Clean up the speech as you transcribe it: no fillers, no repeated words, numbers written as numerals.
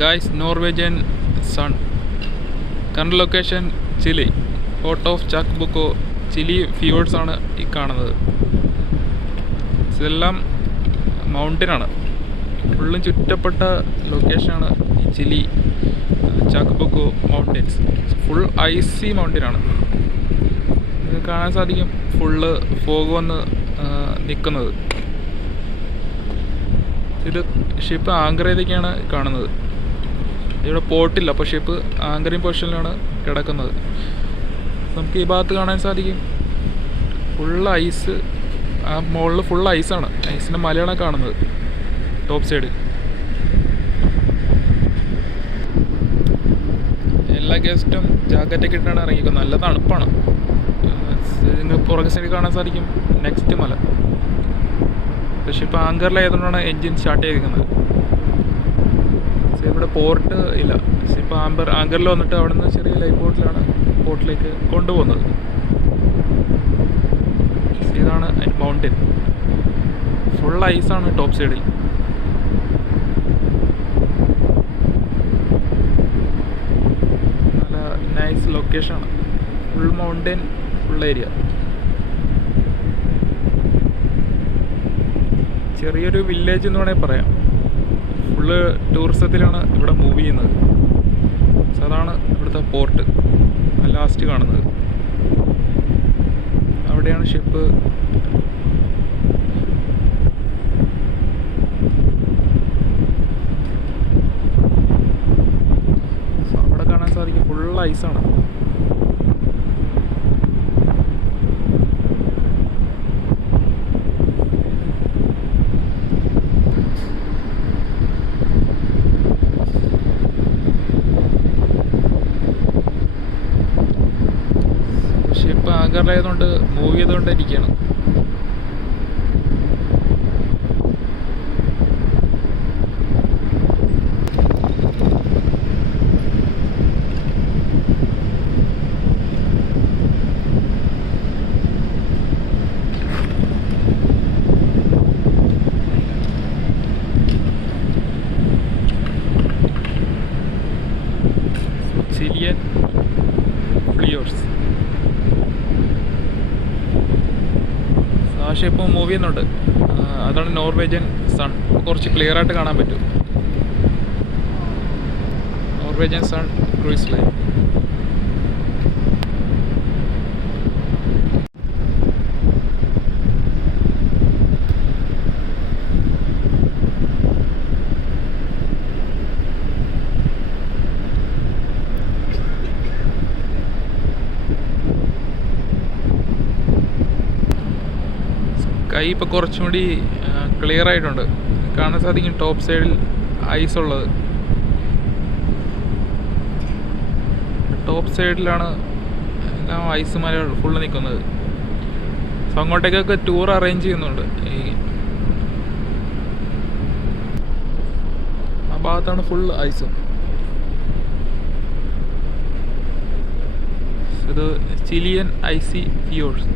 Guys, Norwegian Sun. Current location Chile. Port of Chacabuco, Chile fjords ആണ് ഈ കാണുന്നത്. ഇതെല്ലാം മൗണ്ടനാണ്. ഫുള്ളും ചുറ്റപ്പെട്ട ലൊക്കേഷനാണ് ഈ Chile Chacabuco mountains. Full icy മൗണ്ടനാണ്. ഇത് കാണാൻ സാധിക്കും. ഫുള്ള് ഫോഗ് വന്ന് നിൽക്കുന്നത്. ഇത് ഷിപ്പ് ആങ്കർ ചെയ്തൊക്കെയാണ് കാണുന്നത്. ഇവിടെ പോർട്ടില്ല, അപ്പോൾ ഷിപ്പ് ആങ്കറിങ് പൊസിഷനിലാണ് കിടക്കുന്നത്. നമുക്ക് ഈ ഭാഗത്ത് കാണാൻ സാധിക്കും. Full ice. ആ മുകളിൽ ഫുൾ ഐസാണ്. ഐസിൻ്റെ മലയാണ് കാണുന്നത് ടോപ്പ് സൈഡ്. എല്ലാ ഗസ്റ്റും ജാക്കറ്റൊക്കെ ഇട്ടാണ് ഇറങ്ങിക്കുന്നത്. നല്ല തണുപ്പാണ്. നിങ്ങൾ പുറകെ സൈഡിൽ കാണാൻ സാധിക്കും നെക്സ്റ്റ് മല. പക്ഷെ ഇപ്പോൾ ആങ്കറിലായതുകൊണ്ടാണ് എൻജിൻ സ്റ്റാർട്ട് ചെയ്തിരിക്കുന്നത്. ഇവിടെ പോർട്ട് ഇല്ല. ഇപ്പോൾ ആങ്കറിൽ വന്നിട്ട് അവിടെ നിന്ന് ചെറിയ ലൈഫ് ബോട്ടിലാണ് പോർട്ടിലേക്ക് കൊണ്ടുപോകുന്നത്. ഇതാണ് മൗണ്ടൻ. ഫുൾ ഐസാണ് ടോപ്പ് സൈഡിൽ. നല്ല നൈസ് ലൊക്കേഷനാണ്. Full mountain, full area. ചെറിയൊരു വില്ലേജ് എന്ന് വേണമെങ്കിൽ പറയാം. ഫുള്ള് ടൂറിസത്തിലാണ് ഇവിടെ മൂവ് ചെയ്യുന്നത്. സോ അതാണ് ഇവിടുത്തെ പോർട്ട് ലാസ്റ്റ് കാണുന്നത്. അവിടെയാണ് ഷിപ്പ്. സോ അവിടെ കാണാൻ സാധിക്കും ഫുൾ ഐസാണ്. ഷിപ്പ് ആങ്കറിലായതുകൊണ്ട് മൂവ് ചെയ്തുകൊണ്ടിരിക്കുകയാണ്. ചിലിയൻ ഫ്ലിയോർസ്. ആ ഷിപ്പ് മൂവ് ചെയ്യുന്നുണ്ട്. അതാണ് നോർവേജിയൻ സൺ. കുറച്ച് ക്ലിയർ ആയിട്ട് കാണാൻ പറ്റും. Norwegian sun cruise line. കൈ ഇപ്പോൾ കുറച്ചും കൂടി ക്ലിയർ ആയിട്ടുണ്ട്. കാണാൻ സാധിക്കും ടോപ്പ് സൈഡിൽ ഐസ് ഉള്ളത്. ടോപ്പ് സൈഡിലാണ് എല്ലാം ഐസ് മലകൾ ഫുള്ള് നിൽക്കുന്നത്. സോ അങ്ങോട്ടേക്കൊക്കെ ടൂർ അറേഞ്ച് ചെയ്യുന്നുണ്ട്. ആ ഭാഗത്താണ് ഫുൾ ഐസും. ഇത് ചിലിയൻ ഐസി ഫ്യൂൾസ്.